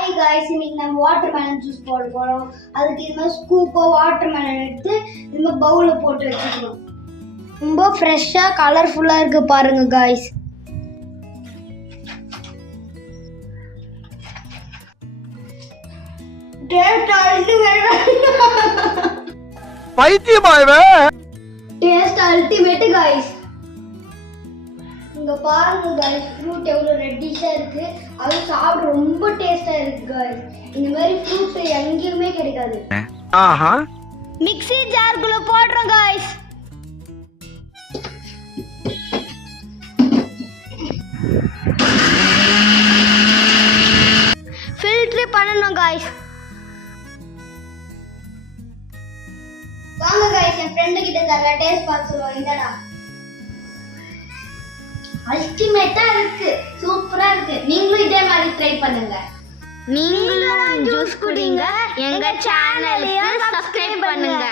Hi guys, இன்னைக்கு நம்ம watermelon juice போட போறோம். அதுக்கு இந்த ஸ்கூப்போ வாட்டர்மெலன் எடுத்து இந்த பவுல்ல போட்டு வச்சுக்கணும். ரொம்ப ஃப்ரெஷ்ஷா கலர்ஃபுல்லா இருக்கு பாருங்க गाइस. Taste ultimate. பைத்தியமா இவன்? Taste ultimate guys. இங்க பாருங்க गाइस, ஃப்ரூட் எவ்வளவு ரெட்டிஷா இருக்கு. அது சாப்பிட ரொம்ப டேஸ்டா இருக்கு गाइस. இந்த மாதிரி ஃப்ரூட் எங்கேயுமே கிடைக்காது. ஆஹா. மிக்ஸி ஜார்க்குள்ள போடுறோம் गाइस. ஃபில்டர் பண்ணனும் गाइस. வாங்க गाइस, என் ஃப்ரெண்ட் கிட்ட தர டேஸ்ட் பார்த்து சொல்லுங்க. இந்தடா அல்டிமேட்டா இருக்கு, சூப்பரா இருக்கு. நீங்களும் இதே மாதிரி ட்ரை பண்ணுங்க. நீங்களும் ஜூஸ் குடிங்க, எங்க சேனலுக்கு சப்ஸ்கிரைப் பண்ணுங்க.